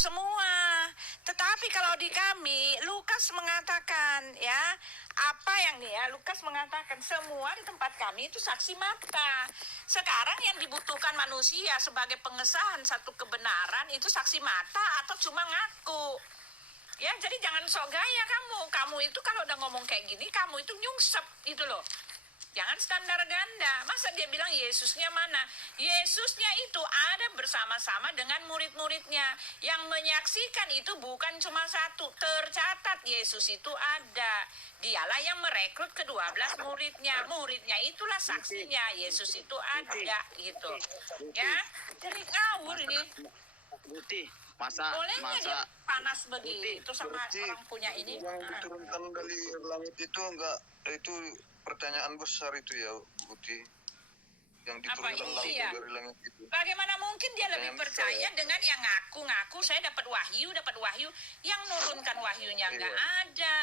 semua. Tetapi kalau di kami, Lukas mengatakan ya, apa yang nih ya, Lukas mengatakan semua di tempat kami itu saksi mata. Sekarang yang dibutuhkan manusia sebagai pengesahan satu kebenaran itu saksi mata atau cuma ngaku. Ya, jadi jangan sok gaya kamu. Kamu itu kalau udah ngomong kayak gini, kamu itu nyungsep gitu loh. Jangan standar ganda. Masa dia bilang Yesusnya mana? Yesusnya itu ada bersama-sama dengan murid-muridnya. Yang menyaksikan itu bukan cuma satu. Tercatat Yesus itu ada. Dialah yang merekrut ke-12 muridnya. Muridnya itulah saksinya. Yesus itu ada gitu. Ya, jadi ngawur ini. Buti, masa dia panas begitu sama orang punya ini. Yang diturunkan dari langit itu enggak, itu pertanyaan besar itu ya, Buti. Yang diturunkan langsung dari langit itu. Bagaimana mungkin dia lebih percaya dengan yang ngaku-ngaku saya dapat wahyu, yang nurunkan wahyunya nggak ada,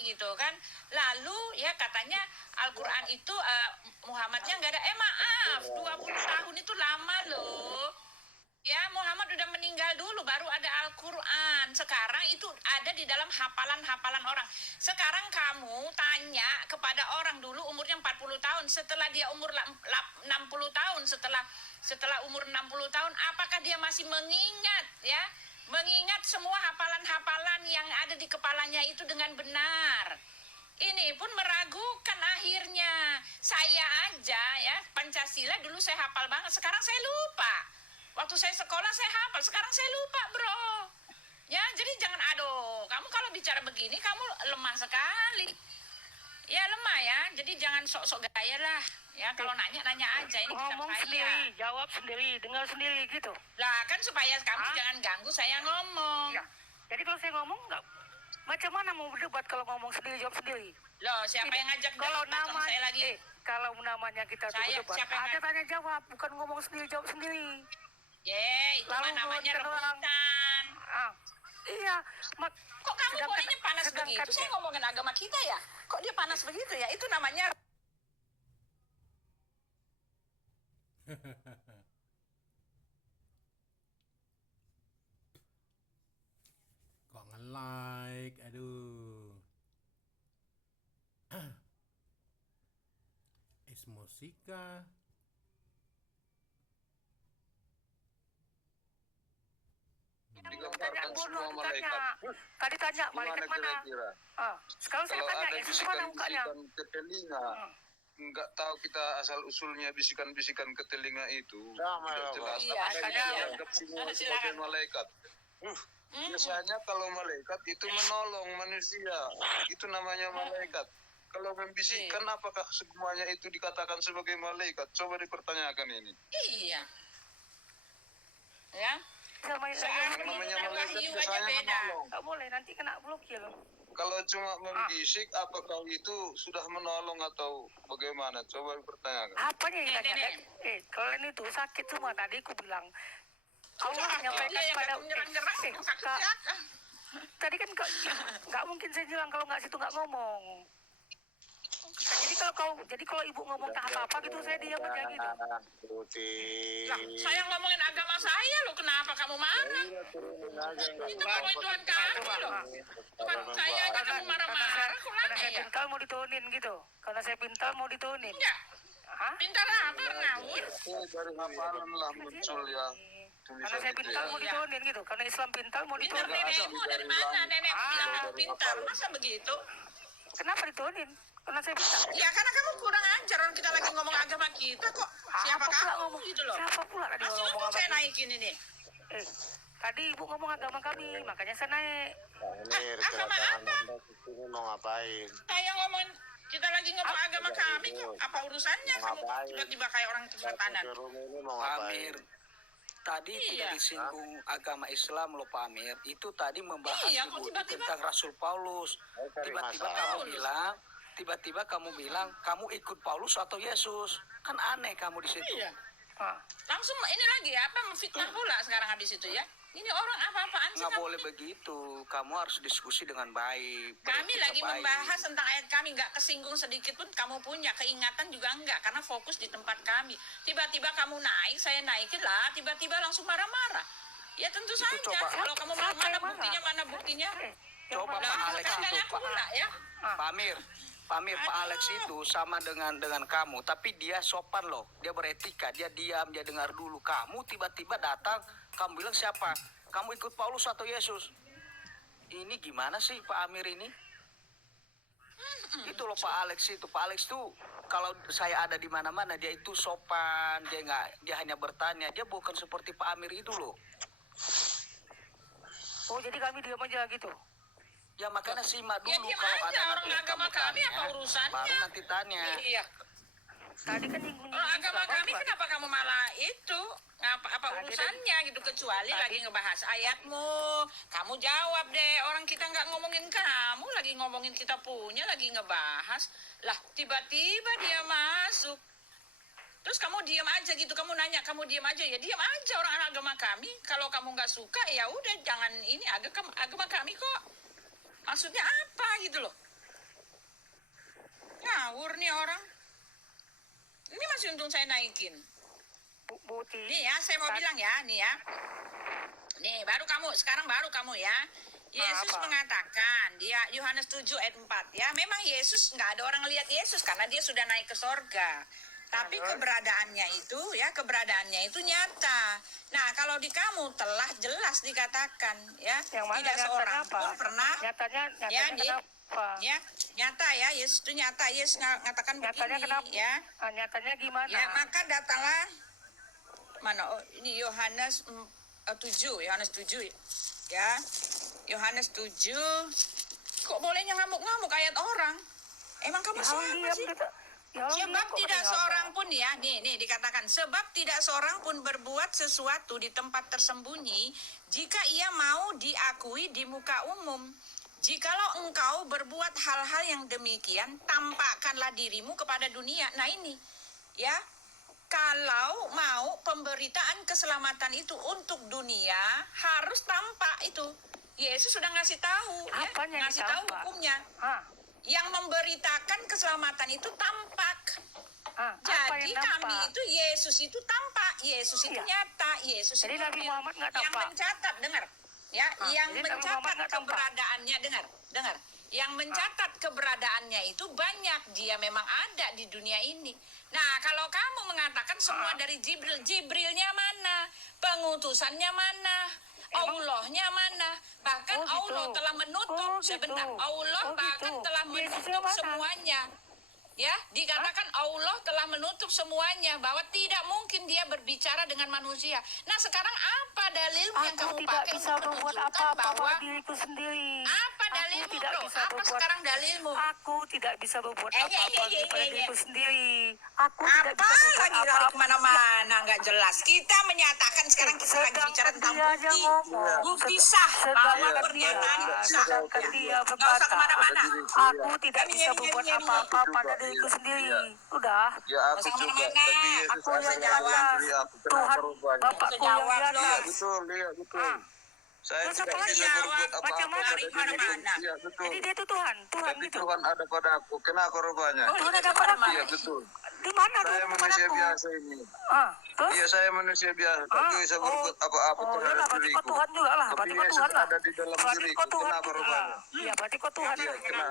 gitu kan? Lalu ya katanya Al-Quran itu Muhammadnya nggak ada. Maaf, 20 tahun itu lama loh. Ya, Muhammad udah meninggal dulu, baru ada Al-Quran. Sekarang itu ada di dalam hafalan-hafalan orang. Sekarang kamu tanya kepada orang dulu umurnya 40 tahun, setelah dia umur 60 tahun, setelah umur 60 tahun, apakah dia masih mengingat ya? Mengingat semua hafalan-hafalan yang ada di kepalanya itu dengan benar. Ini pun meragukan akhirnya. Saya aja ya, Pancasila dulu saya hafal banget, sekarang saya lupa. Waktu saya sekolah saya hafal, sekarang saya lupa bro. Ya, jadi jangan kamu kalau bicara begini kamu lemah sekali. Ya lemah ya, jadi jangan sok-sok gaya lah. Ya kalau nanya aja, ini ngomong sendiri, jawab sendiri, dengar sendiri gitu. Lah kan supaya kamu jangan ganggu saya ngomong. Ya. Jadi kalau saya ngomong nggak, macam mana mau berdebat kalau ngomong sendiri jawab sendiri? Loh, siapa yang ngajak kalau nama saya lagi? Kalau namanya kita berdebat, ada tanya jawab, bukan ngomong sendiri jawab sendiri. Itu mah namanya rebutan. Iya. Kok kamu bolehnya panas begitu? Saya ngomongin agama kita ya. Kok dia panas begitu ya? Itu namanya kok nge-like, aduh. Esmosika. Digambarkan semua malaikat. Tadi tanya malaikat mana? Sekarang saya tanya, Yesus mana mukanya? Ke telinga. Enggak tahu kita asal usulnya bisikan-bisikan ke telinga itu. Tidak jelas. Dianggap semua sebagai malaikat. Biasanya kalau malaikat itu menolong manusia, itu namanya malaikat. Kalau membisikkan, apakah semuanya itu dikatakan sebagai malaikat? Coba dipertanyakan ini. Iya. Ya. Namanya malaikat biasanya menolong. Nggak boleh, nanti kena blokir. Kalau cuma membisik, apakah itu sudah menolong atau bagaimana? Coba dipertanyakan. Apanya yang tanya? Kalian itu sakit semua. Tadi aku bilang Allah menyampaikan pada tadi kan nggak mungkin saya bilang kalau nggak situ nggak ngomong. Nah, jadi kalau ibu ngomong tak apa gitu saya diam aja gitu. Saya ngomongin agama saya loh, kenapa kamu marah? Itu Tuhan kami loh. Bukan saya aja kamu marah-marah, kok karena saya ya? pintar mau diturunin gitu. Karena saya pintar mau diturunin. Enggak. Pintar apa ngawur? Dari hafalan lah muncul ya. Karena saya pintar mau diturunin gitu. Karena Islam pintar mau Pintar diturunin. nenekmu dari mana? Nenekmu bilang kamu pintar, masa begitu? Kenapa diturunin? Karena saya pintar. Ya karena kamu kurang ajar, orang kita lagi ngomong agama kita kok. Siapa kamu ngomong gitu loh? Siapa pula tadi Masih ngomong untung saya naikin ini. Tadi ibu ngomong agama kami, makanya saya naik. Agama apa? Mau ngapain? Saya ngomongin, kita lagi ngomong agama kami kok. Apa urusannya kamu tiba-tiba kayak orang kesultanan? Pamir, tadi tidak disinggung agama Islam loh Pamir. Itu tadi membahas tentang Rasul Paulus. Tiba-tiba kamu bilang kamu ikut Paulus atau Yesus. Kan aneh kamu di situ. Iya. Langsung ini lagi apa fitnah pula sekarang habis itu ya. Ini orang apa-apaan sih? Nggak boleh begitu. Kamu harus diskusi dengan baik. Kami lagi membahas tentang ayat kami, nggak kesinggung sedikit pun. Kamu punya keingatan juga enggak, karena fokus di tempat kami. Tiba-tiba kamu naik, saya naikin lah. Tiba-tiba langsung marah-marah. Ya tentu saja. coba. Kalau kamu mana buktinya? Coba Pak Alex itu, Pak Amir, Pak Alex itu sama dengan kamu, tapi dia sopan loh, dia beretika, dia diam, dia dengar dulu. Kamu tiba-tiba datang, kamu bilang siapa? Kamu ikut Paulus atau Yesus? Ini gimana sih Pak Amir ini? Itu loh Pak Alex itu. Pak Alex tuh kalau saya ada di mana-mana dia itu sopan, dia hanya bertanya, dia bukan seperti Pak Amir itu loh. Oh, jadi kami diam aja gitu. Ya makanya simak dulu diam kalau aja, ada orang nanti yang agama kamu kami tanya, apa urusannya? baru nanti tanya. Iya. Tadi kan nyinggung Orang agama Islam, kami apa? kenapa kamu malah itu? Apa urusannya gitu, kecuali lagi ngebahas ayatmu. Kamu jawab deh, orang kita nggak ngomongin kamu, lagi ngomongin kita punya, lagi ngebahas. Lah tiba-tiba dia masuk. Terus kamu diam aja gitu, kamu nanya, kamu diam aja, ya diam aja, orang anak agama kami. Kalau kamu nggak suka ya udah, jangan ini, agama kami kok. Maksudnya apa gitu loh? Ngawur nih orang. Ini masih untung saya naikin. Buti. Nih ya, saya mau bilang ya, nih ya. Nih, sekarang baru kamu ya. Yesus Apa? mengatakan, dia Yohanes 7 ayat 4 ya, memang Yesus, nggak ada orang lihat Yesus karena dia sudah naik ke sorga. Tapi keberadaannya itu nyata. Nah, kalau di kamu telah jelas dikatakan ya, Yang mana tidak seorang apa? pun pernah Nyatanya kenapa? ya, nyata ya, Yesus itu nyata. Yesus ngatakan Nyatanya begini kenapa? ya. Nyatanya gimana? Ya, maka datanglah mana? Oh, ini Yohanes 7 ya. Yohanes 7. Kok bolehnya ngamuk-ngamuk ayat orang? Emang kamu siapa sih? Sebab tidak seorang pun ya, nih dikatakan, sebab tidak seorang pun berbuat sesuatu di tempat tersembunyi jika ia mau diakui di muka umum. Jikalau engkau berbuat hal-hal yang demikian, tampakkanlah dirimu kepada dunia. Nah ini, ya, kalau mau pemberitaan keselamatan itu untuk dunia, harus tampak itu. Yesus sudah ngasih tahu, ya, ngasih tahu hukumnya. Yang memberitakan keselamatan itu tampak. Jadi kami itu, Yesus itu tampak, Yesus itu nyata, Yesus jadi itu Nabi Muhammad nggak tampak. yang mencatat, dengar. Ya, yang mencatat keberadaannya, dengar. Yang mencatat keberadaannya itu banyak, dia memang ada di dunia ini. Nah, kalau kamu mengatakan semua dari Jibrilnya mana? Pengutusannya mana? Allahnya mana? Bahkan Allah telah menutup sebentar. Allah bahkan telah menutup semuanya. Ya, dikatakan Allah telah menutup semuanya, bahwa tidak mungkin dia berbicara dengan manusia. Nah, sekarang apa dalilmu yang kamu pakai untuk menunjukkan bahwa diriku sendiri? Apa dalilmu, bro? Apa sekarang dalilmu? Aku tidak bisa berbuat apa-apa pada diriku sendiri. Aku Apa tidak bisa berbuat lagi lari apa-apa. kemana-mana, nggak jelas. Kita menyatakan sekarang kita lagi bicara tentang bukti. Bukti sah, bahwa pernyataan itu sah. Sedangkan dia Nggak usah berkata, kemana-mana. aku tidak bisa berbuat apa-apa pada diriku sendiri. Udah. Ya aku Usah juga, kemana-mana. tapi Yesus Aku ada yang yang jawab. beri aku. Kenapa Tuhan, rupanya? Bapakku yang Jawab di loh. Iya atas. betul. Saya Terus tidak apa bisa lagi? berbuat Jawab, apa-apa macam pada mana? diriku. Iya betul. Jadi dia itu Tuhan Tapi gitu. Tuhan ada padaku. Kenapa rupanya? Tuhan ada padaku. Iya betul. Di mana Saya Tuhan manusia padaku? biasa ini. Terus? Iya saya manusia biasa. Tak bisa berbuat apa-apa terhadap berarti kau diriku. Tuhan juga lah. Tapi Berarti kau Yesus Tuhan lah. ada di dalam Berarti diriku. kau Tuhan Kenapa juga lah. rupanya? Iya, berarti kau Tuhan Iya, juga.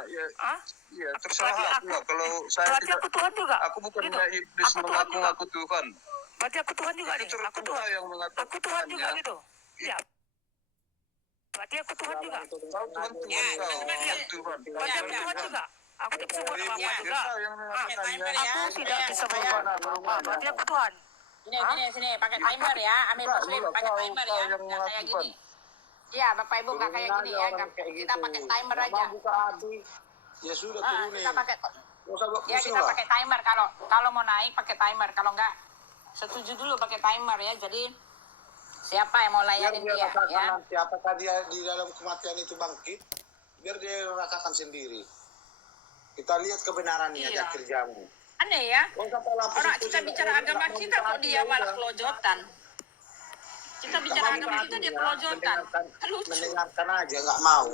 iya terserah Berarti aku lah. Kalau saya berarti tidak, aku Tuhan juga. aku bukan Gitu. iblis Aku Tuhan juga. mengaku-ngaku Tuhan. Berarti aku Tuhan juga Itu nih. Aku terus Tuhan. yang mengatakan Aku Tuhan juga ya. gitu. Iya. Berarti aku Tuhan juga. Kau Tuhan Ya, teman-teman, Tuhan Tuhan. Berarti aku Tuhan juga. Aku tidak bisa buat apa-apa Ya. juga. Saya yang mengatakannya. Aku tidak bisa berbuat apa-apa. Berarti aku Tuhan. Sini, pakai timer ya, Amir Muslim, pakai timer ya, nggak kayak gini. Iya, Bapak Ibu nggak kayak gini ya, kita pakai timer aja. Ya sudah Ah, turunin. kita pakai, Nggak ya usah kita pakai timer, kalau mau naik pakai timer, kalau nggak setuju dulu pakai timer ya. Jadi siapa yang mau biar layanin dia dia rasakan ya? nanti apakah dia di dalam kematian itu bangkit, biar dia rasakan sendiri. Kita lihat kebenarannya di Iya. akhir zaman. Aneh ya, Orang orang kita bicara agama kita kok dia malah pelojotan. Kita bicara agama kita dia pelojotan. Lucu. Mendengarkan aja nggak mau.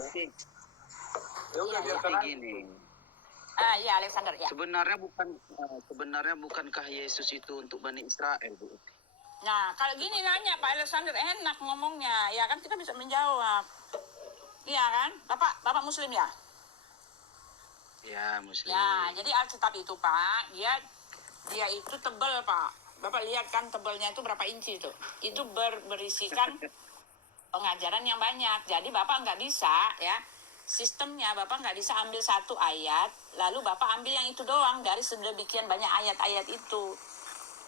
Ya udah biarkan aja. Gini. Ah iya Alexander ya. Sebenarnya bukankah Yesus itu untuk Bani Israel, Bu? Nah, kalau gini nanya Pak Alexander enak ngomongnya, ya kan kita bisa menjawab. Iya kan? Bapak Muslim ya? Ya, Muslim. Ya, jadi Alkitab itu Pak, dia itu tebal Pak. Bapak lihat kan tebalnya itu berapa inci itu? Itu berisikan pengajaran yang banyak. Jadi Bapak nggak bisa ya, sistemnya Bapak nggak bisa ambil satu ayat, lalu Bapak ambil yang itu doang dari sedemikian banyak ayat-ayat itu.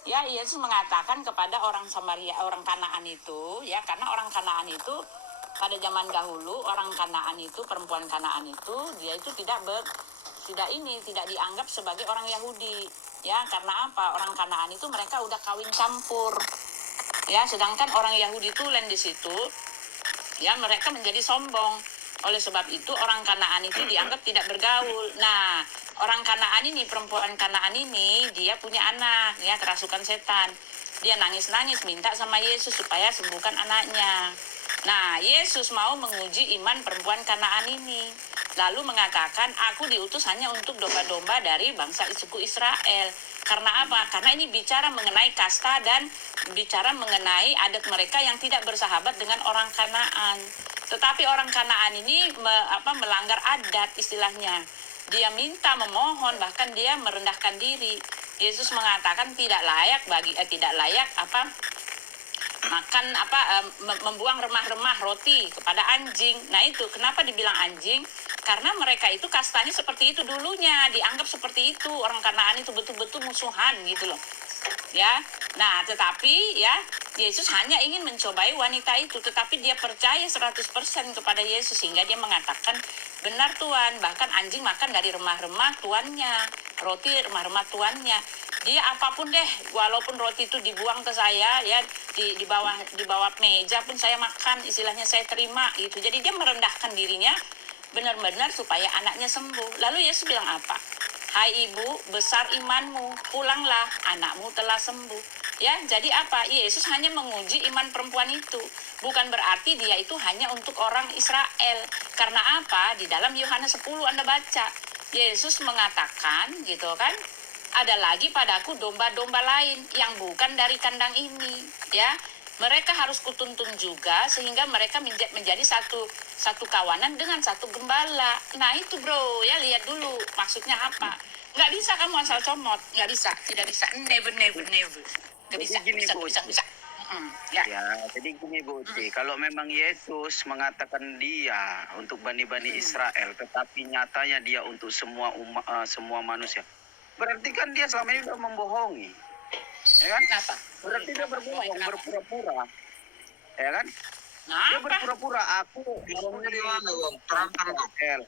Ya, Yesus mengatakan kepada orang Samaria, orang Kanaan itu, ya karena orang Kanaan itu pada zaman dahulu orang Kanaan itu, perempuan Kanaan itu, dia itu tidak dianggap sebagai orang Yahudi. Ya, karena apa? Orang Kanaan itu mereka udah kawin campur. Ya, sedangkan orang Yahudi itu lain di situ, ya mereka menjadi sombong. Oleh sebab itu orang Kanaan itu dianggap tidak bergaul. Nah, orang Kanaan ini, perempuan Kanaan ini, dia punya anak, ya kerasukan setan. Dia nangis-nangis minta sama Yesus supaya sembuhkan anaknya. Nah, Yesus mau menguji iman perempuan Kanaan ini. Lalu mengatakan, aku diutus hanya untuk domba-domba dari bangsa suku Israel. Karena apa? Karena ini bicara mengenai kasta dan bicara mengenai adat mereka yang tidak bersahabat dengan orang Kanaan. Tetapi orang Kanaan ini melanggar adat istilahnya. Dia minta, memohon, bahkan dia merendahkan diri. Yesus mengatakan tidak layak makan membuang remah-remah roti kepada anjing. Nah itu kenapa dibilang anjing? Karena mereka itu kastanya seperti itu dulunya, dianggap seperti itu. Orang Kanaan itu betul-betul musuhan gitu loh. Ya. Nah, tetapi ya Yesus hanya ingin mencobai wanita itu, tetapi dia percaya 100% kepada Yesus sehingga dia mengatakan, "Benar Tuhan, bahkan anjing makan dari remah-remah tuannya, roti remah-remah tuannya. Dia apapun deh, walaupun roti itu dibuang ke saya ya di bawah meja pun saya makan, istilahnya saya terima gitu." Jadi dia merendahkan dirinya benar-benar supaya anaknya sembuh. Lalu Yesus bilang apa? "Hai ibu, besar imanmu, pulanglah, anakmu telah sembuh." Ya, jadi apa? Yesus hanya menguji iman perempuan itu. Bukan berarti dia itu hanya untuk orang Israel. Karena apa? Di dalam Yohanes 10 Anda baca, Yesus mengatakan gitu kan, ada lagi padaku domba-domba lain yang bukan dari kandang ini, ya. Mereka harus kutuntun juga sehingga mereka menjadi satu kawanan dengan satu gembala. Nah itu bro, ya lihat dulu maksudnya apa. Nggak bisa kamu asal comot, nggak bisa, tidak bisa, never. Nggak bisa, bisa. Ya. Ya, jadi gini Bu Uti, kalau memang Yesus mengatakan dia untuk bani-bani Israel, tetapi nyatanya dia untuk semua semua manusia, berarti kan dia selama ini sudah membohongi, ya kan? Kenapa? Berarti dia berbohong, berpura-pura, ya kan? Dia Kenapa? berpura-pura aku Bohongnya di mana, Bang? Terangkan, Bang. Israel.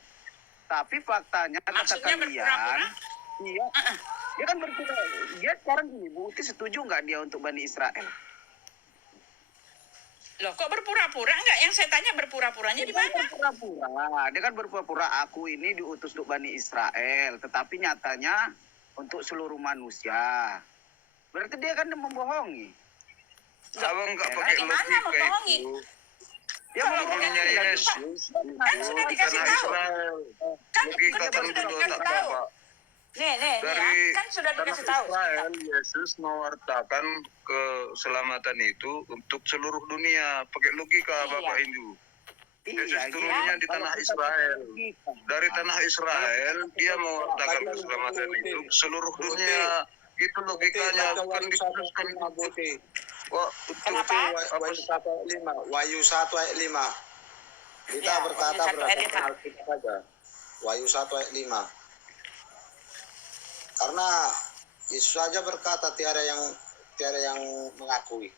Tapi faktanya kata Maksudnya kalian, berpura-pura? dia kan berpura. Dia sekarang gini, Bu Uti setuju nggak dia untuk Bani Israel? Loh, kok berpura-pura? Enggak, yang saya tanya berpura-puranya di mana? Dia kan berpura-pura aku ini diutus untuk Bani Israel, tetapi nyatanya untuk seluruh manusia. Berarti dia kan membohongi. Abang nggak pakai Bagaimana logika membohongi? itu. Dia Kalau Bohongnya Yesus kan sudah itu dikasih tanah tahu. Israel. Kan Logika sudah dulu dikasih tak tahu. apa. Nih, Dari kan sudah tanah dikasih tahu. Israel, Yesus mewartakan keselamatan itu untuk seluruh dunia. Pakai logika Iya. Bapak Hindu. Yesus iya, turunnya di tanah Israel. Dari tanah Israel, dia mewartakan keselamatan itu seluruh dunia. Itu logikanya, bukan dikhususkan Wah, Kenapa? Wahyu 1 ayat 5. Kita Ya, berkata Wahyu 1 ayat berdasarkan 5. Alkitab saja. Wahyu 1 ayat 5. Karena Yesus saja berkata tiada yang mengakui.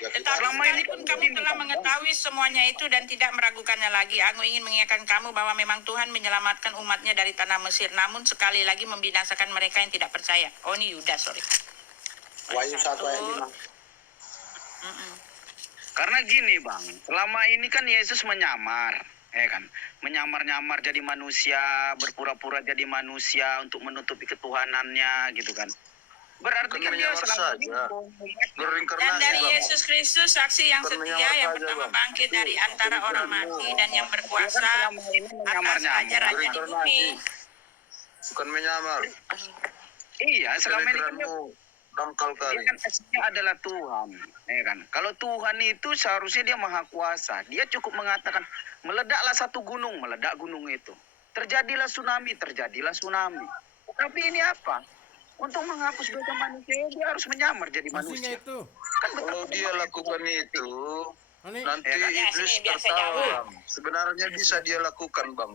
Ya, kita Tetapi Selama ini sekalipun kan kamu telah mengetahui semuanya itu dan tidak meragukannya lagi, aku ingin mengingatkan kamu bahwa memang Tuhan menyelamatkan umatnya dari tanah Mesir, namun sekali lagi membinasakan mereka yang tidak percaya. Oh, ini Yudas, sorry. Wahyu 1 ayat 5. Karena gini Bang, selama ini kan Yesus menyamar, ya kan? Menyamar-nyamar jadi manusia, berpura-pura jadi manusia untuk menutupi ketuhanannya gitu kan. Berarti Bukan kan dia menyamar selama ini saja. Dan Berinkarnasi, dari Bang. Yesus Kristus, saksi yang Bukan setia, menyamar yang saja, pertama Bang. bangkit dari antara orang mati dan yang dia kan berkuasa selama ini atas menyamar-nyamar. raja-raja di bumi. Bukan menyamar. Iya, selama ini kan dia Kelahiranmu dangkal Dia kali. kan aslinya adalah Tuhan, ya kan? Kalau Tuhan itu seharusnya dia maha kuasa. Dia cukup mengatakan meledaklah satu gunung, meledak gunung itu. Terjadilah tsunami. Tapi ini apa? Untuk menghapus dosa manusia, dia harus menyamar jadi Masih manusia. nggak itu? Kan Kalau dia lakukan itu, Ani, nanti Ya kan? Ya, iblis sini, biar saya tertawa. jawab. Bang. Sebenarnya bisa dia lakukan, Bang.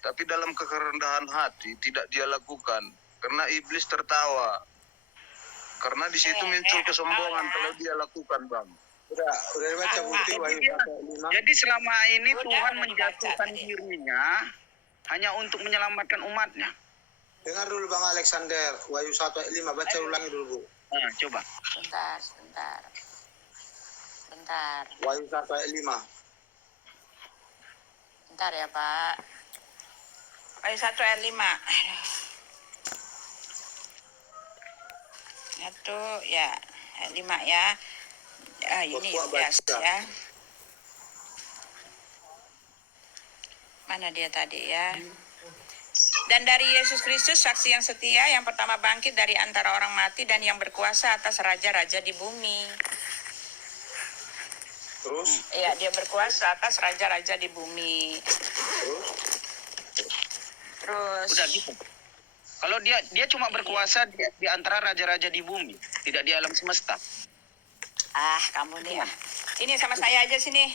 Tapi dalam kerendahan hati tidak dia lakukan. Karena iblis tertawa. Karena di situ muncul kesombongan ya. kalau dia lakukan, Bang. Udah dibaca bukti Wahyu 1 ayat 5. Jadi selama ini Udah, Tuhan udah menjatuhkan dibaca tadi. dirinya hanya untuk menyelamatkan umatnya. Dengar dulu Bang Alexander, Wahyu 1 ayat 5, baca ulangi dulu Bu. Nah, coba. Bentar. Wahyu 1 ayat 5. Bentar ya, Pak. Ayat 1 ayat 5. Itu ya, ayat 5 ya. Ini Buat biasa baca. ya. Mana dia tadi ya? Dan dari Yesus Kristus, saksi yang setia, yang pertama bangkit dari antara orang mati dan yang berkuasa atas raja-raja di bumi. Terus, Iya, dia berkuasa atas raja-raja di bumi. Terus. Udah gitu. Kalau dia cuma berkuasa di antara raja-raja di bumi, tidak di alam semesta. Ah, kamu nih ya. Ini sama saya aja sini.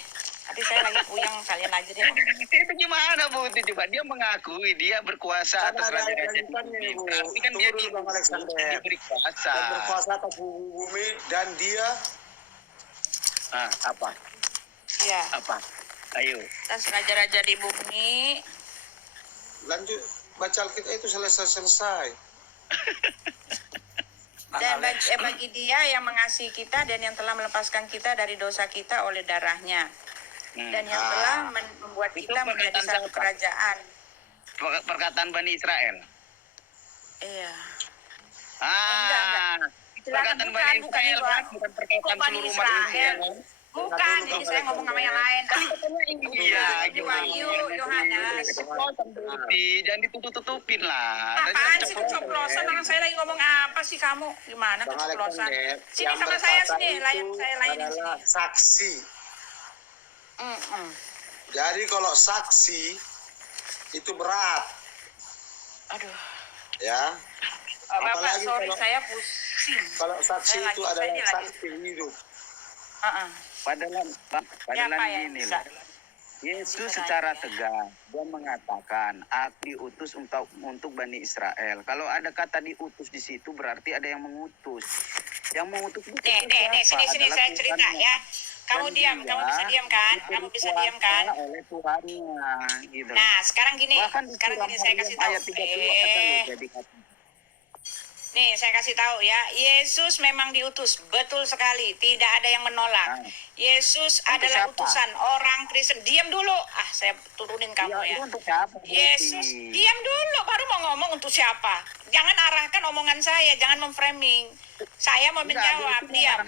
Tapi saya lagi puyeng, kalian aja deh. Itu gimana Bu? Itu coba dia mengakui dia berkuasa Karena atas ada raja-raja di lanjutannya, bumi. Bu. Tapi kan Tunggu dia dulu, Bang Alexander. diberi kuasa. dan berkuasa atas bumi dan dia Ah, apa? Iya, Apa? Ayo. atas raja-raja di bumi. lanjut baca Alkitab itu selesai. Dan bagi dia yang mengasihi kita dan yang telah melepaskan kita dari dosa kita oleh darahnya. Dan yang telah membuat Itu kita menjadi perkataan satu siapa? kerajaan. Perkataan Bani Israel. Iya. Ah, perkataan Bani bukan Israel itu. kan? Bukan Kok perkataan Bani seluruh umat Israel? Israel. Bukan, jadi saya ngomong sama yang lain. Iya, Di Wahyu, Yohanes. Jangan ditutup-tutupin lah. Apaan sih keceplosan? Orang saya lagi ngomong apa sih kamu? Gimana Bang keceplosan? Alexander, Sini yang sama saya berkuasa sini, itu saya layanin adalah sini. saksi. Mm-mm. Jadi kalau saksi itu berat, Aduh. ya. Bapak, Apalagi sorry kalau- saya pusing. Kalau saksi Saya itu lagi- adalah saya lagi- saksi hidup. Padahal gini loh. Yesus secara tegas dia mengatakan aku diutus untuk Bani Israel. Kalau ada kata diutus di situ berarti ada yang mengutus. Yang mengutus itu Nih, sini adalah saya cerita Tuhannya. ya. Kamu Dan diam, dia kamu bisa diam kan? Kamu bisa diam kan? dikuasai oleh Tuhannya, gitu. Nah, sekarang gini Bahkan di saya Maryam kasih tahu. ayat 30 ada loh jadi kata. Nih, saya kasih tahu ya. Yesus memang diutus, betul sekali. Tidak ada yang menolak. Yesus Untuk adalah siapa? utusan orang Kristen. Diam dulu. Saya turunin kamu Ya, ya. itu untuk siapa? Yesus, diam dulu, baru mau ngomong untuk siapa. Jangan arahkan omongan saya, jangan memframing. Saya mau menjawab, diam.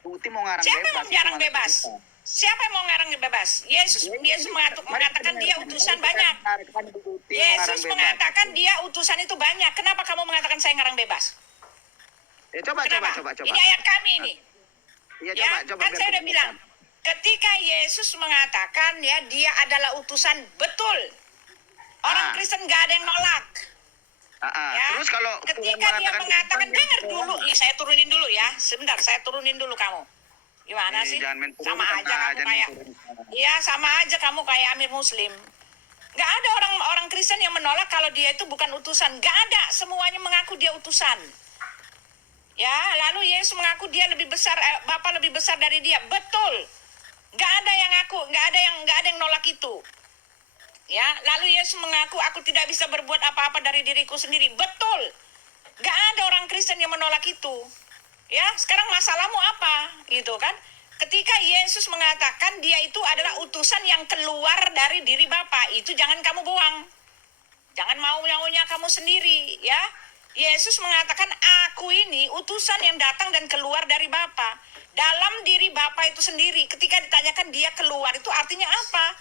Bukti mau ngarang Siapa yang bebas. mau ngarang bebas? Siapa yang mau ngarang bebas? Yesus mengatakan dia utusan banyak. Yesus mengatakan dia utusan itu banyak. Kenapa kamu mengatakan saya ngarang bebas? Coba. Kenapa? Ini ayat kami ini. Ya, Ya, coba. kan saya udah bilang, ketika Yesus mengatakan ya dia adalah utusan, betul. Orang Kristen gak ada yang nolak. Ya. Terus kalau ketika dia mengatakan, dengar dulu, nih saya turunin dulu ya, sebentar, saya turunin dulu kamu. Gimana sih? Sama aja kamu kayak, iya sama aja kamu kayak Amir Muslim. Gak ada orang Kristen yang menolak kalau dia itu bukan utusan. Gak ada, semuanya mengaku dia utusan. Ya, lalu Yesus mengaku dia lebih besar, Bapa lebih besar dari dia. Betul. Gak ada yang ngaku, gak ada yang nolak itu. Ya, lalu Yesus mengaku aku tidak bisa berbuat apa-apa dari diriku sendiri. Betul. Gak ada orang Kristen yang menolak itu. Ya, sekarang masalahmu apa? Gitu kan? Ketika Yesus mengatakan dia itu adalah utusan yang keluar dari diri Bapa, itu jangan kamu buang. Jangan maunya kamu sendiri, ya. Yesus mengatakan aku ini utusan yang datang dan keluar dari Bapa. Dalam diri Bapa itu sendiri. Ketika ditanyakan dia keluar itu artinya apa?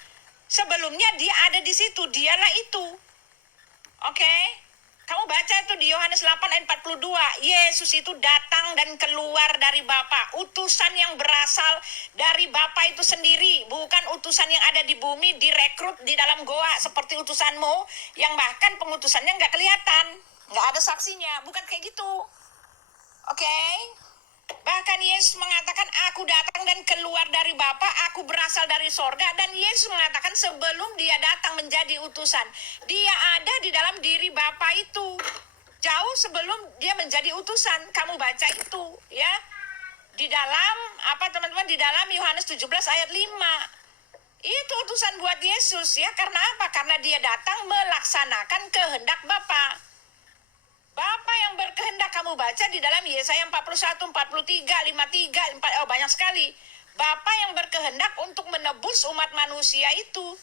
Sebelumnya dia ada di situ, dialah itu. Oke? Kamu baca itu di Yohanes 8 ayat 42. Yesus itu datang dan keluar dari Bapa. Utusan yang berasal dari Bapa itu sendiri. Bukan utusan yang ada di bumi, direkrut di dalam goa seperti utusanmu. Yang bahkan pengutusannya nggak kelihatan. Nggak ada saksinya. Bukan kayak gitu. Oke? Bahkan Yesus mengatakan, aku datang dan keluar dari Bapa, aku berasal dari sorga. Dan Yesus mengatakan sebelum dia datang menjadi utusan, dia ada di dalam diri Bapa itu. Jauh sebelum dia menjadi utusan. Kamu baca itu, ya. Di dalam, teman-teman? Di dalam Yohanes 17 ayat 5. Itu utusan buat Yesus, ya. Karena apa? Karena dia datang melaksanakan kehendak Bapa. Bapa yang berkehendak, kamu baca di dalam Yesaya 41, 43, 53, banyak sekali. Bapa yang berkehendak untuk menebus umat manusia itu.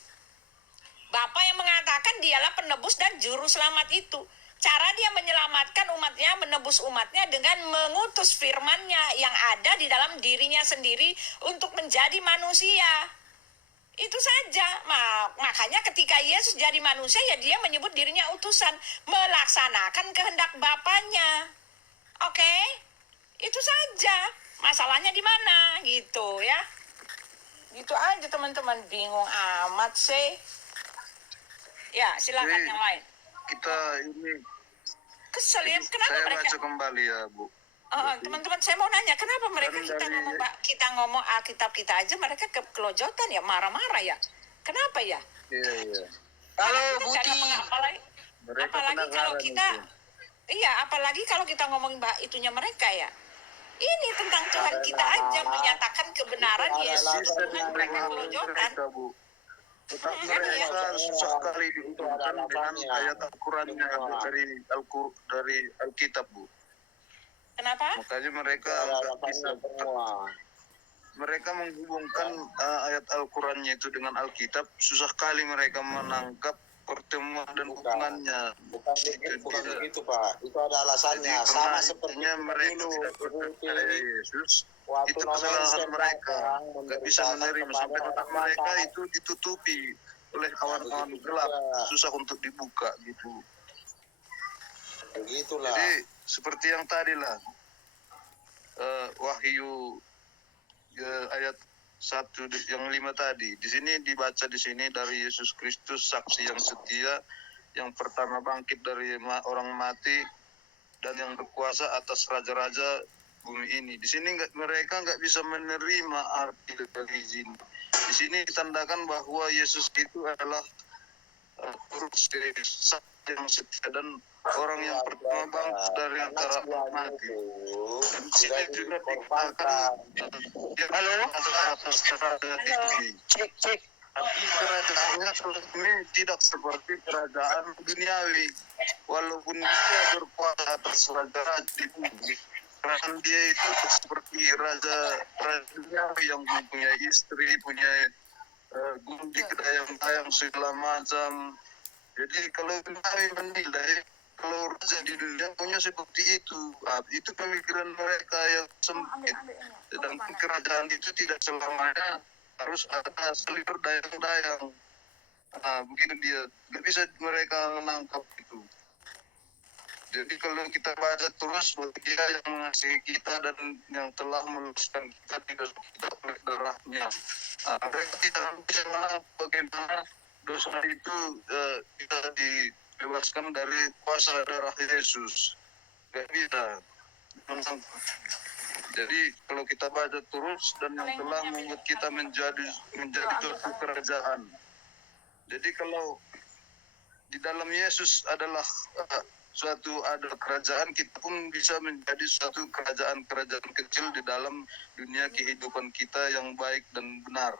Bapa yang mengatakan dialah penebus dan juru selamat itu. Cara dia menyelamatkan umatnya, menebus umatnya dengan mengutus firman-Nya yang ada di dalam dirinya sendiri untuk menjadi manusia. Itu saja. Makanya ketika Yesus jadi manusia, ya dia menyebut dirinya utusan, melaksanakan kehendak Bapanya. Oke? Itu saja. Masalahnya di mana gitu ya. Gitu aja teman-teman, bingung amat sih. Ya, silakan Jadi, yang lain. Kita ini Kesel ya, kenapa saya mereka? baca kembali ya, Bu. Teman-teman, saya mau nanya, kenapa mereka kita ngomong Alkitab kita aja mereka kelojotan ya, marah-marah ya? Kenapa ya? Iya. Halo Buti. Apalagi kalau kita, apalagi kalau kita ngomongin itunya mereka ya. Ini tentang Tuhan kita aja menyatakan kebenaran Yesus Tuhan, mereka kelojotan. Mereka susah sekali diuturkan dengan ayat Al-Qurannya dari Alkitab, Bu. Kenapa? Makanya mereka nggak bisa. Mereka menghubungkan ayat Al-Qurannya itu dengan Alkitab, susah kali mereka menangkap pertemuan dan hubungannya. Bukan begitu, Pak. Itu ada alasannya. Jadi, sama seperti mereka tidak percaya Yesus. Itu kesalahan mereka, nggak bisa menerima. Sampai otak mereka itu ditutupi oleh awan-awan gelap, susah untuk dibuka gitu. Begitulah. Jadi seperti yang tadi lah, Wahyu ayat 1 yang 5 tadi. Di sini dibaca di sini dari Yesus Kristus, saksi yang setia, yang pertama bangkit dari orang mati dan yang berkuasa atas raja-raja bumi ini. Di sini mereka nggak bisa menerima arti dari izin. Di sini ditandakan bahwa Yesus itu adalah yang setia dan orang yang pertama bangkit dari antara mati. Dan di sini juga dikatakan halo atas kerajaan tinggi. Cek. Tapi kerajaannya ini tidak seperti kerajaan duniawi. Walaupun dia berkuasa atas raja-raja di bumi, kerajaan dia itu seperti raja duniawi yang mempunyai istri, punya gundik, dayang-dayang segala macam. Jadi kalau duniawi menilai, kalau raja di dunia punya seperti itu pemikiran mereka yang sempit. Sedangkan kerajaan itu tidak selamanya harus ada selir dayang-dayang. Begitu dia, nggak bisa mereka menangkap itu. Jadi kalau kita baca terus, dia yang mengasihi kita dan yang telah meluluskan kita di dalam kita oleh darahnya. Mereka tidak bisa menangkap bagaimana dosa itu kita dibebaskan dari kuasa darah Yesus. Nggak bisa. Jadi kalau kita baca terus dan yang telah membuat kita menjadi suatu kerajaan. Jadi kalau di dalam Yesus adalah ada kerajaan, kita pun bisa menjadi suatu kerajaan kecil di dalam dunia kehidupan kita yang baik dan benar.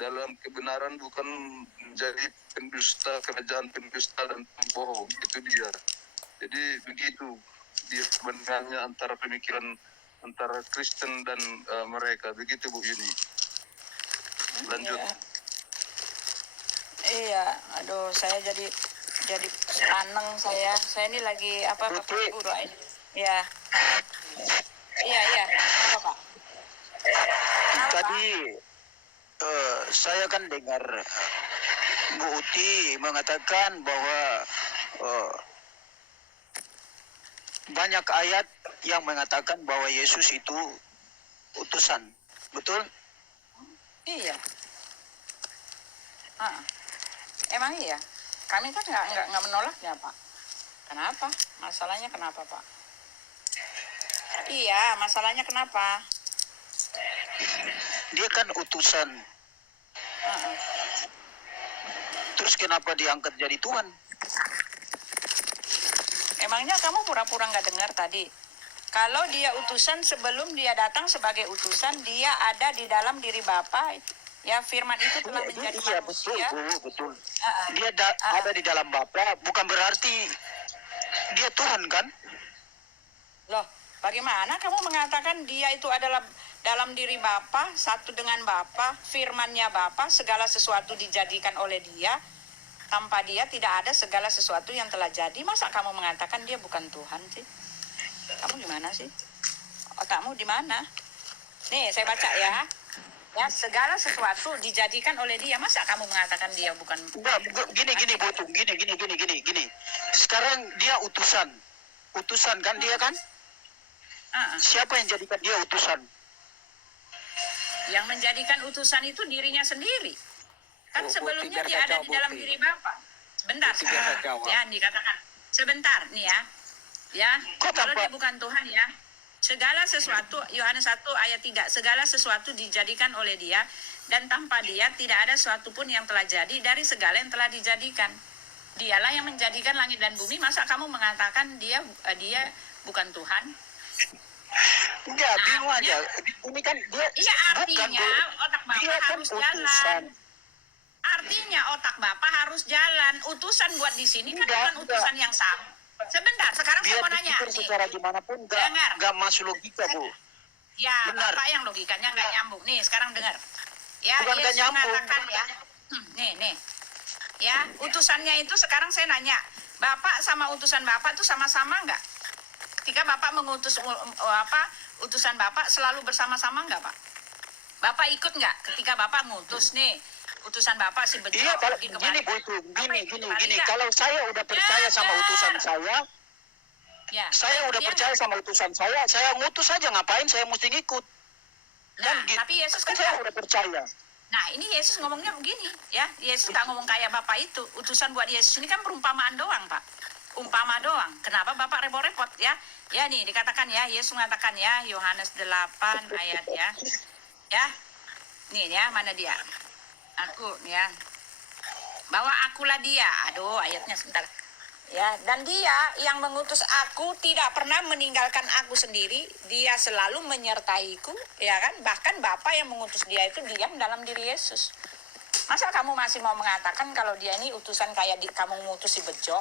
Dalam kebenaran, bukan menjadi pendusta, kerajaan pendusta dan pembohong. Itu dia. Jadi begitu dia perbandingannya antara pemikiran antara Kristen dan mereka. Begitu Bu Yuni. Lanjut. Iya, aduh saya jadi senang saya ini lagi Bapak Ibu doain. Ya. Iya. Apa Pak? Tadi saya kan dengar Bu Uti mengatakan bahwa banyak ayat yang mengatakan bahwa Yesus itu utusan. Betul? Iya. Emang iya. Kami kan nggak menolaknya, Pak. Kenapa? Masalahnya kenapa, Pak? Iya, masalahnya kenapa? Dia kan utusan. Terus kenapa diangkat jadi Tuhan? Emangnya kamu pura-pura nggak dengar tadi? Kalau dia utusan, sebelum dia datang sebagai utusan, dia ada di dalam diri Bapa. Ya, firman itu telah menjadi manusia. Betul. Dia ada di dalam Bapa, bukan berarti dia Tuhan kan? Loh, bagaimana kamu mengatakan dia itu adalah dalam diri Bapa, satu dengan Bapa, firman-Nya Bapa, segala sesuatu dijadikan oleh dia, tanpa dia tidak ada segala sesuatu yang telah jadi. Masa kamu mengatakan dia bukan Tuhan sih? Kamu gimana sih? Otakmu di mana? Nih, saya baca ya. Ya, segala sesuatu dijadikan oleh dia. Masa kamu mengatakan dia bukan? Gini, Butung. Gini. Sekarang dia utusan. Utusan kan dia kan? Siapa yang jadikan dia utusan? Yang menjadikan utusan itu dirinya sendiri. Kan sebelumnya dia ada di dalam diri Bapa. Sebentar. Ya, dikatakan. Sebentar, nih ya. Ya, kalau dia bukan Tuhan ya. Segala sesuatu, Yohanes 1 ayat 3, segala sesuatu dijadikan oleh dia, dan tanpa dia tidak ada sesuatu pun yang telah jadi dari segala yang telah dijadikan. Dialah yang menjadikan langit dan bumi. Masa kamu mengatakan dia bukan Tuhan? Enggak, bingung aja. Ini kan dia iya, artinya otak Bapak harus jalan. Artinya otak Bapak harus jalan. Utusan buat di sini kan bukan utusan yang sama. Sebentar, sekarang saya mau nanya. Secara gimana pun enggak masuk logika, Bu. Ya, benar. Bapak yang logikanya nggak nyambung. Nih, sekarang dengar. Ya, bukan Yesus nyambung. mengatakan ya. Nih. Ya, utusannya itu sekarang saya nanya. Bapak sama utusan Bapak itu sama-sama nggak? Ketika Bapak mengutus utusan Bapak selalu bersama-sama nggak, Pak? Bapak ikut nggak ketika Bapak ngutus nih? Utusan Bapak si Bejo. Iya, gini. Kalau saya udah percaya sama utusan saya udah percaya sama utusan saya ngutus aja, ngapain saya mesti ngikut? Nah, tapi Yesus kan saya udah percaya. Nah, ini Yesus ngomongnya begini, ya. Yesus nggak ngomong kayak Bapak itu. Utusan buat Yesus ini kan perumpamaan doang, Pak. Umpama doang. Kenapa Bapak repot-repot, ya? Ya nih, dikatakan ya, Yesus mengatakan ya, Yohanes 8 ayat ya. Ya. Nih ya, mana dia? Aku nih ya. Bahwa akulah dia. Aduh, ayatnya sebentar. Ya, dan dia yang mengutus aku tidak pernah meninggalkan aku sendiri. Dia selalu menyertaiku, ya kan? Bahkan Bapa yang mengutus dia itu diam dalam diri Yesus. Masa kamu masih mau mengatakan kalau dia ini utusan kayak kamu mengutus si Bejo?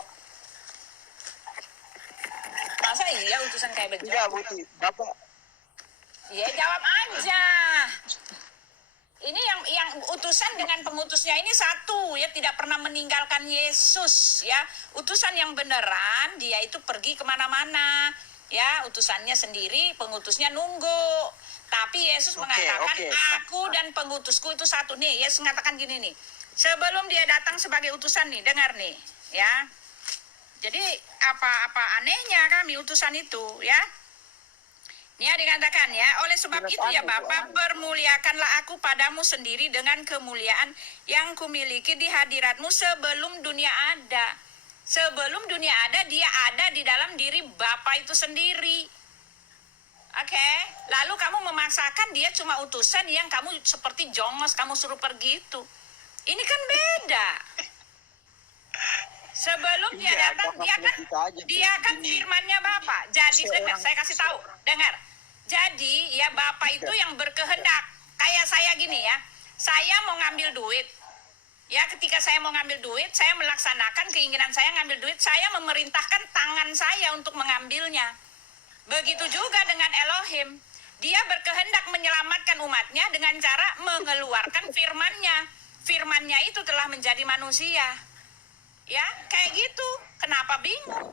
Masa iya utusan kayak Bejo? Iya, Bu. Bapak. Iya, jawab aja. Ini yang utusan dengan pengutusnya ini satu, ya, tidak pernah meninggalkan Yesus, ya. Utusan yang beneran dia itu pergi kemana-mana, ya. Utusannya sendiri, pengutusnya nunggu. Tapi Yesus mengatakan aku dan pengutusku itu satu. Nih, Yesus mengatakan gini nih, sebelum dia datang sebagai utusan nih, dengar nih, ya. Jadi apa anehnya kami utusan itu, ya. Ya, dikatakan ya, oleh sebab itu ya Bapa, permuliakanlah aku padamu sendiri dengan kemuliaan yang kumiliki di hadiratmu sebelum dunia ada. Sebelum dunia ada, dia ada di dalam diri Bapa itu sendiri. Oke, lalu kamu memaksakan dia cuma utusan yang kamu seperti jongos, kamu suruh pergi itu. Ini kan beda. Sebelum dia datang, dia kan firman-Nya Bapa. Jadi saya kasih tahu, dengar. Jadi ya Bapak itu yang berkehendak. Kayak saya gini ya, saya mau ngambil duit. Ya, ketika saya mau ngambil duit, saya melaksanakan keinginan saya ngambil duit, saya memerintahkan tangan saya untuk mengambilnya. Begitu juga dengan Elohim. Dia berkehendak menyelamatkan umatnya dengan cara mengeluarkan firman-Nya. Firman-Nya itu telah menjadi manusia. Ya, kayak gitu. Kenapa bingung?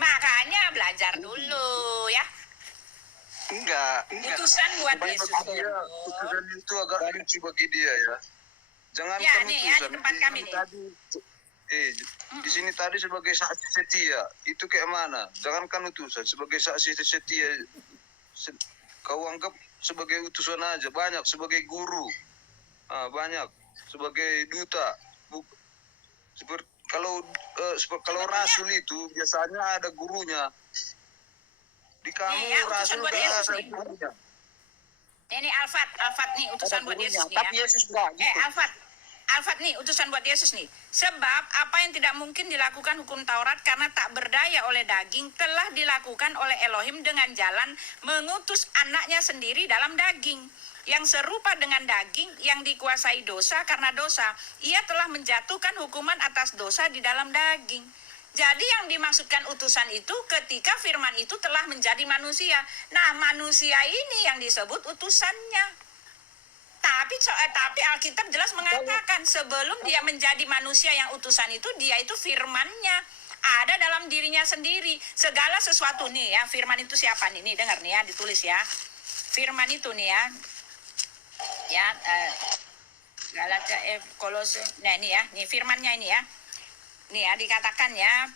Makanya belajar dulu, ya. Enggak. Utusan buat Yesus. Utusan itu agak lucu bagi dia ya. Jangan ya, nih ya, di tempat kami nih. Di sini tadi sebagai saksi setia, itu kayak mana? Jangankan utusan, sebagai saksi setia, kau anggap sebagai utusan aja, banyak sebagai guru, banyak sebagai duta. Seperti kalau rasul itu biasanya ada gurunya. Di kamu ya, rasul buat gak Yesus ada nih. gurunya. Ini Alfat nih utusan buat Yesus nih Tapi ya. Yesus enggak gitu. Alfat nih utusan buat Yesus nih. Sebab apa yang tidak mungkin dilakukan hukum Taurat karena tak berdaya oleh daging telah dilakukan oleh Elohim dengan jalan mengutus anaknya sendiri dalam daging. Yang serupa dengan daging yang dikuasai dosa karena dosa. Ia telah menjatuhkan hukuman atas dosa di dalam daging. Jadi yang dimaksudkan utusan itu ketika firman itu telah menjadi manusia. Nah, manusia ini yang disebut utusannya. Tapi Alkitab jelas mengatakan sebelum dia menjadi manusia yang utusan itu, dia itu firman-Nya ada dalam dirinya sendiri. Segala sesuatu nih ya, firman itu siapa nih? Nih dengar nih ya, ditulis ya. Firman itu nih ya. Ya, Galatia, Kolose. Nah ini ya, nih firman-Nya ini ya. Nih ya dikatakan ya,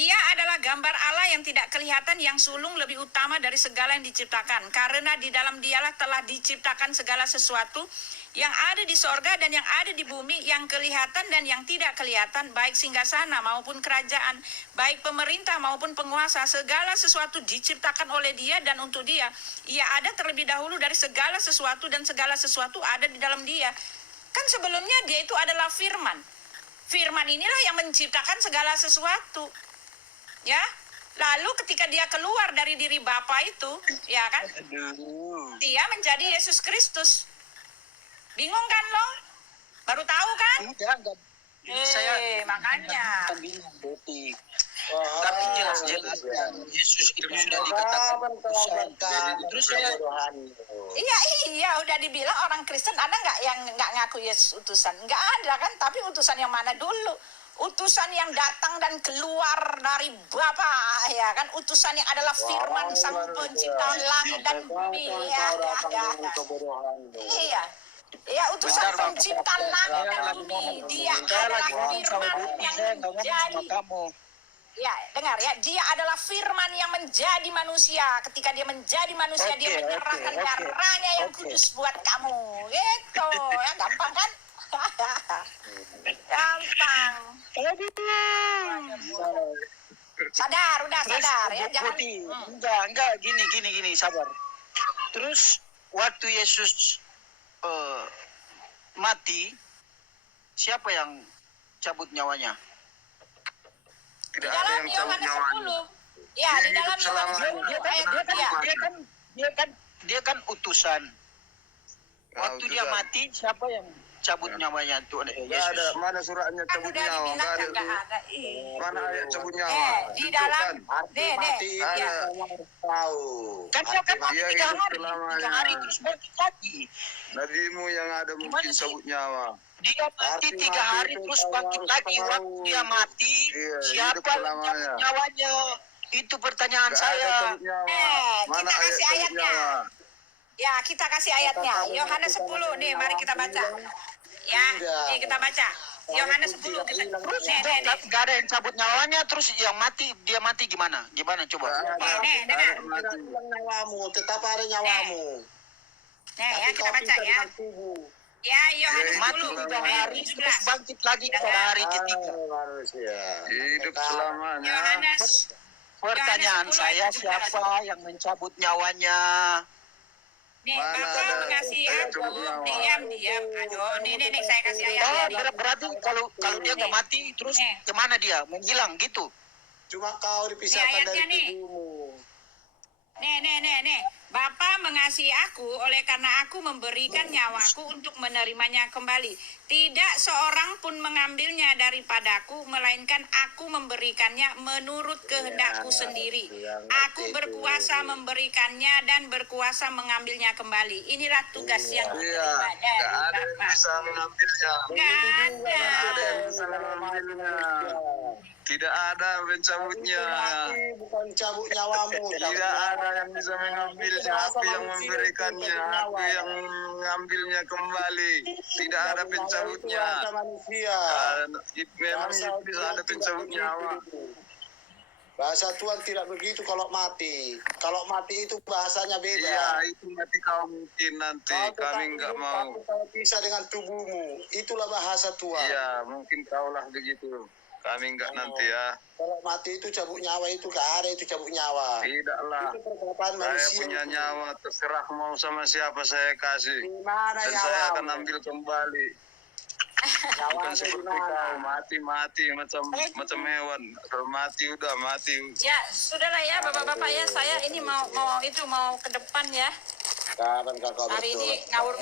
ia adalah gambar Allah yang tidak kelihatan, yang sulung lebih utama dari segala yang diciptakan. Karena di dalam Dialah telah diciptakan segala sesuatu yang ada di sorga dan yang ada di bumi, yang kelihatan dan yang tidak kelihatan, baik singgasana maupun kerajaan, baik pemerintah maupun penguasa. Segala sesuatu diciptakan oleh Dia dan untuk Dia. Ia ada terlebih dahulu dari segala sesuatu dan segala sesuatu ada di dalam Dia. Kan sebelumnya Dia itu adalah firman. Firman inilah yang menciptakan segala sesuatu. Ya. Lalu ketika dia keluar dari diri Bapa itu, ya kan? Dia menjadi Yesus Kristus. Bingung kan lo? Baru tahu kan? Enggak. Saya makanya. bingung, Boti. Tapi jelas-jelas Yesus itu sudah dikatakan utusan. Terus saya Iya, udah dibilang orang Kristen ada nggak yang nggak ngaku Yesus utusan? Nggak ada kan? Tapi utusan yang mana dulu? Utusan yang datang dan keluar dari Bapa, ya kan? Utusan yang adalah firman Sang Pencipta langit dan bumi, ya. Iya. Ya, utusan Pencipta langit dan bumi. Dia adalah firman yang menjadi. Ya, dengar ya, dia adalah firman yang menjadi manusia. Ketika dia menjadi manusia, dia menyerahkan darahnya yang kudus buat kamu. Gitu, ya gampang kan? Gampang. Sadar, udah sadar ya, jangan. Enggak, gini, sabar. Terus waktu Yesus mati, siapa yang cabut nyawanya? Di dalam Yohanes 10. Ya, di dalam Yohanes 10 ayat 3. Dia kan utusan. Waktu dia mati, siapa yang cabut nyawanya tuh Yesus? Nggak ada, mana suratnya Kan cabut udah nyawa? dibilang Nggak ada. nggak ada. Mana ayat cabut nyawa? Di dalam Mati ya. tahu. Kan dia kan mati Dia 3 hidup hari, selamanya. 3 hari terus bangkit lagi. Nabimu yang ada mungkin sih? cabut nyawa. Dia mati 3 hari terus bangkit lagi. Waktu dia mati, Iya, siapa hidup yang selamanya. cabut nyawanya? Itu pertanyaan Nggak ada saya. cabut nyawa. Mana kita ayat kasih cabut ayatnya. nyawa? Ya, kita kasih ayatnya. Yohanes 10 nih, mari kita baca. Ya, nih kita baca. Yohanes 10 kita. Terus Nih. nggak ada yang cabut nyawanya, terus yang mati, dia mati gimana? Gimana coba? Nih, dengar. Tidak hilang nyawamu, tetap ada nyawamu. Nih ya, Tapi kita kau baca pisah ya. dengan tubuh. Ya, Yohanes Mati 10 3 ayat hari 17. terus bangkit lagi pada hari ketiga. Manusia. Hidup selamanya. Yohanes Pertanyaan Yohanes 10 saya, ayat 17. siapa yang mencabut nyawanya? Nih, Mana Bapa ada mengasihi ayat aku. cabut nyawa? Diam. Aduh, nih, saya kasih Oh, ayatnya nih. berarti kalau dia nggak mati, terus kemana dia? Menghilang gitu? Cuma kau dipisahkan ayatnya dari nih. tubuhmu. Nih. Bapa mengasihi aku oleh karena aku memberikan nyawaku untuk menerimanya kembali. Tidak seorang pun mengambilnya daripadaku, melainkan aku memberikannya menurut kehendakku sendiri. Aku berkuasa memberikannya dan berkuasa mengambilnya kembali. Inilah tugas yang Iya, diterima nggak dari ada yang Bapa. bisa mengambilnya. Nggak Nggak ada ada. yang bisa mengambilnya. Tidak ada pencabutnya. Mati bukan cabut nyawamu. Tidak ada yang bisa mengambilnya. Tugasnya aku yang memberikannya, aku yang mengambilnya kembali. Tidak ada pencabutnya. Memang iblis ada pencabut nyawa. Bahasa Tuhan tidak begitu kalau mati. Kalau mati itu bahasanya beda. Iya, itu mati kau mungkin nanti. Kami enggak mau. Kau pisah dengan tubuhmu. Itulah bahasa Tuhan. Iya, mungkin kaulah begitu. Kami enggak nanti ya. Kalau mati itu cabut nyawa itu gak ada itu cabut nyawa. Tidaklah. Itu perkataan Saya manusia. punya nyawa, terserah mau sama siapa saya kasih. Gimana Dan nyawa? saya akan ambil kembali. Bukan seperti kau mati macam hewan. Kalau mati udah mati. Ya, sudahlah ya Bapak-bapak ya. Saya ini mau ke depan ya. Kapan kau Hari ini ngawur